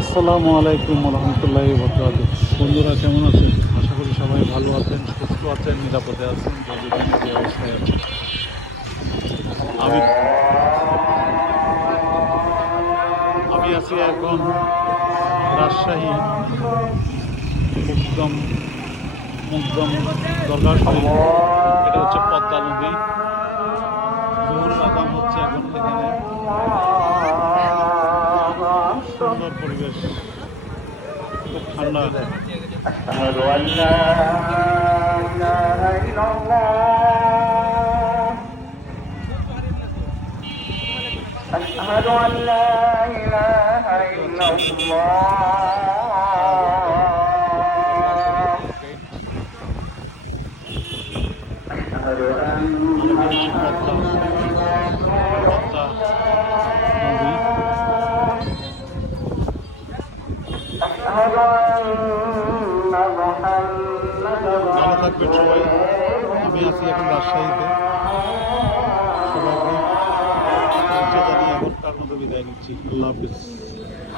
আসসালামু আলাইকুম রহমতুল্লাহি বরকাতুহু। বন্ধুরা কেমন আছেন? আশা করি সবাই ভালো আছেন, সুস্থ আছেন, নিরাপদে আছেন, যে যেখানে যে অবস্থায় আছেন। আমি আমি আছি এখন রাজশাহী মুকদম মুকদম দরগা শরীফ। এটা হচ্ছে পদ্মা নদী। জোহরের আযান হচ্ছে এখন এখানে। সুন্দর পরিবেশ, খুব ঠান্ডা। أشهد أن لا إله إلا الله أشهد أن لا إله إلا الله أشهد أن পদ্মা নদী। أشهد أن محمدا ভালো থাকবেন সবাই। আমি আছি এখন রাজশাহীতে। সবাইকে জানিয়ে এখনকার মতো বিদায় নিচ্ছি। আল্লাহ হাফিজ।